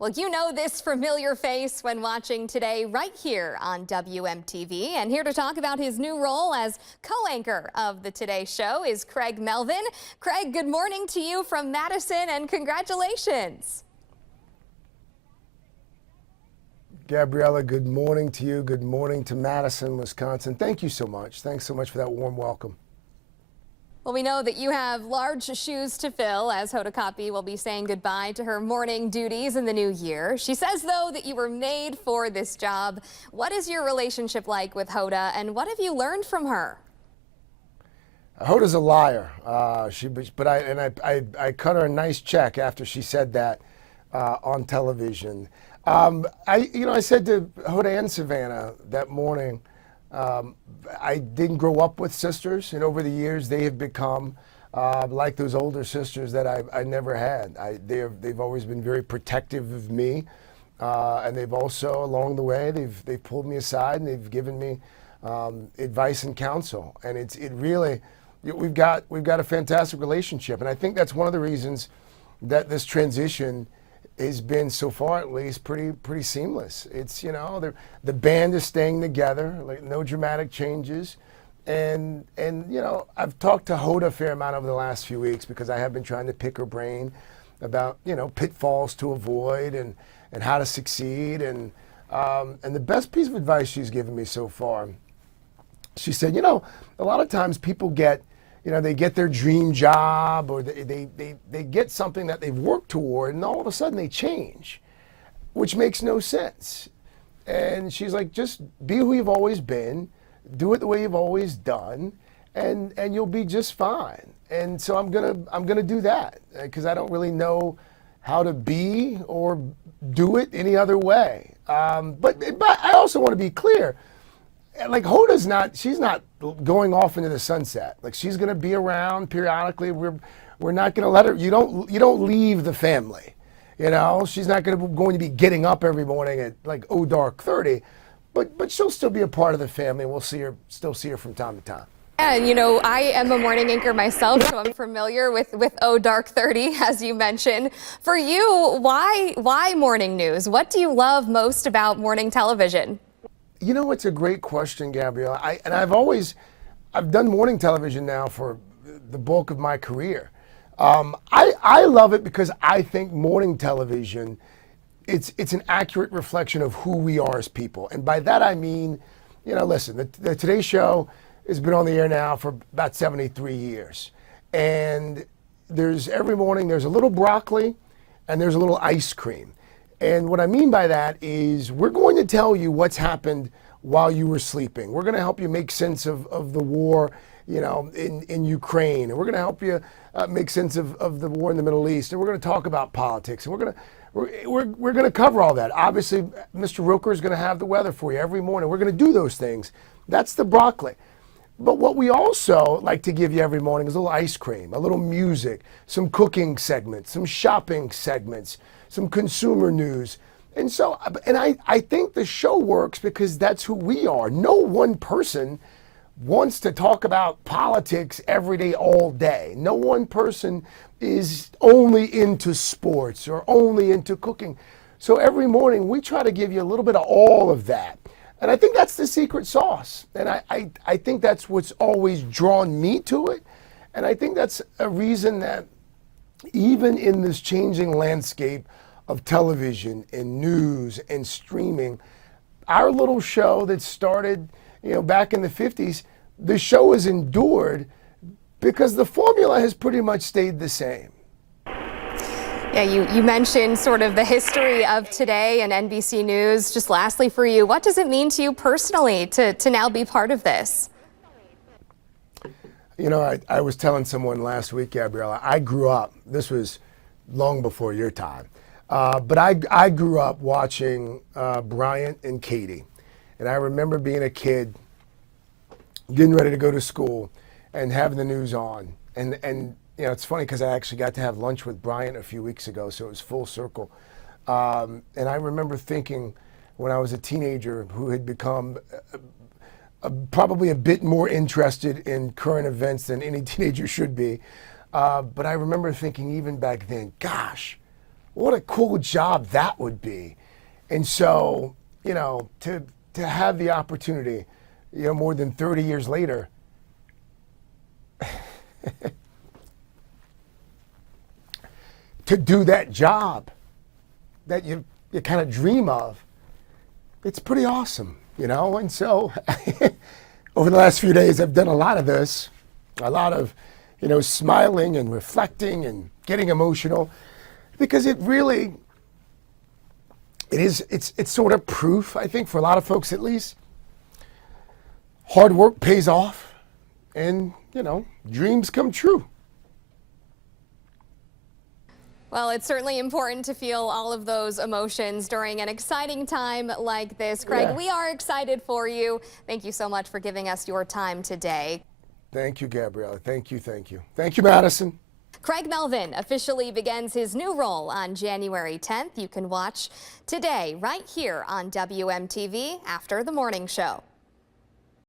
Well, you know this familiar face when watching Today right here on WMTV. And here to talk about his new role as co-anchor of the Today Show is Craig Melvin. Craig, good morning to you from Madison and congratulations. Gabriella, good morning to you. Good morning to Madison, Wisconsin. Thank you so much. Thanks so much for that warm welcome. Well, we know that you have large shoes to fill as Hoda Kotb will be saying goodbye to her morning duties in the new year. She says, though, that you were made for this job. What is your relationship like with Hoda, and what have you learned from her? Hoda's a liar. I cut her a nice check after she said that on television. I said to Hoda and Savannah that morning, I didn't grow up with sisters, and over the years they have become like those older sisters that I never had. They've always been very protective of me, and they've also, along the way, they've pulled me aside and they've given me advice and counsel. And we've got a fantastic relationship, and I think that's one of the reasons that this transition has been, so far at least, pretty seamless. It's, the band is staying together, like no dramatic changes. And I've talked to Hoda a fair amount over the last few weeks because I have been trying to pick her brain about, pitfalls to avoid and how to succeed. And the best piece of advice she's given me so far, she said, a lot of times people get, they get their dream job, or they get something that they've worked toward, and all of a sudden they change, which makes no sense. And she's like, just be who you've always been, do it the way you've always done, and you'll be just fine. And so I'm gonna do that because I don't really know how to be or do it any other way. But I also want to be clear. Like, she's not going off into the sunset. Like, she's going to be around periodically. We're not going to let her, you don't leave the family. She's not going to be getting up every morning at like dark 30, but she'll still be a part of the family. We'll still see her from time to time. Yeah, I am a morning anchor myself, so I'm familiar with dark 30, as you mentioned. For you, why morning news? What do you love most about morning television? It's a great question, Gabrielle. I've done morning television now for the bulk of my career. I love it because I think morning television, it's an accurate reflection of who we are as people. And by that I mean, listen, the Today Show has been on the air now for about 73 years. And every morning there's a little broccoli and there's a little ice cream. And what I mean by that is we're going to tell you what's happened while you were sleeping. We're going to help you make sense of the war, in Ukraine. And we're going to help you make sense of the war in the Middle East. And we're going to talk about politics. And we're going to cover all that. Obviously, Mr. Roker is going to have the weather for you every morning. We're going to do those things. That's the broccoli. But what we also like to give you every morning is a little ice cream, a little music, some cooking segments, some shopping segments, some consumer news. And so, I think the show works because that's who we are. No one person wants to talk about politics every day, all day. No one person is only into sports or only into cooking. So every morning we try to give you a little bit of all of that. And I think that's the secret sauce. And I think that's what's always drawn me to it. And I think that's a reason that even in this changing landscape of television and news and streaming, our little show that started, back in the 50s, the show has endured because the formula has pretty much stayed the same. Yeah, you mentioned sort of the history of Today and NBC News. Just lastly for you, what does it mean to you personally to now be part of this? I was telling someone last week, Gabriella, I grew up, this was long before your time, but I grew up watching Bryant and Katie. And I remember being a kid, getting ready to go to school and having the news on. And it's funny because I actually got to have lunch with Bryant a few weeks ago, so it was full circle. And I remember thinking when I was a teenager who had become probably a bit more interested in current events than any teenager should be. But I remember thinking even back then, gosh, what a cool job that would be. And so, you know, to have the opportunity, you know, more than 30 years later, to do that job that you kind of dream of, it's pretty awesome, you know? And so over the last few days, I've done a lot of this, a lot of, you know, smiling and reflecting and getting emotional, because it really, it's sort of proof, I think, for a lot of folks at least. Hard work pays off, and, you know, dreams come true. Well, it's certainly important to feel all of those emotions during an exciting time like this. Craig, Yeah. we are excited for you. Thank you so much for giving us your time today. Thank you, Gabriella. Thank you, thank you. Thank you, Madison. Craig Melvin officially begins his new role on January 10th. You can watch today right here on WMTV after the morning show.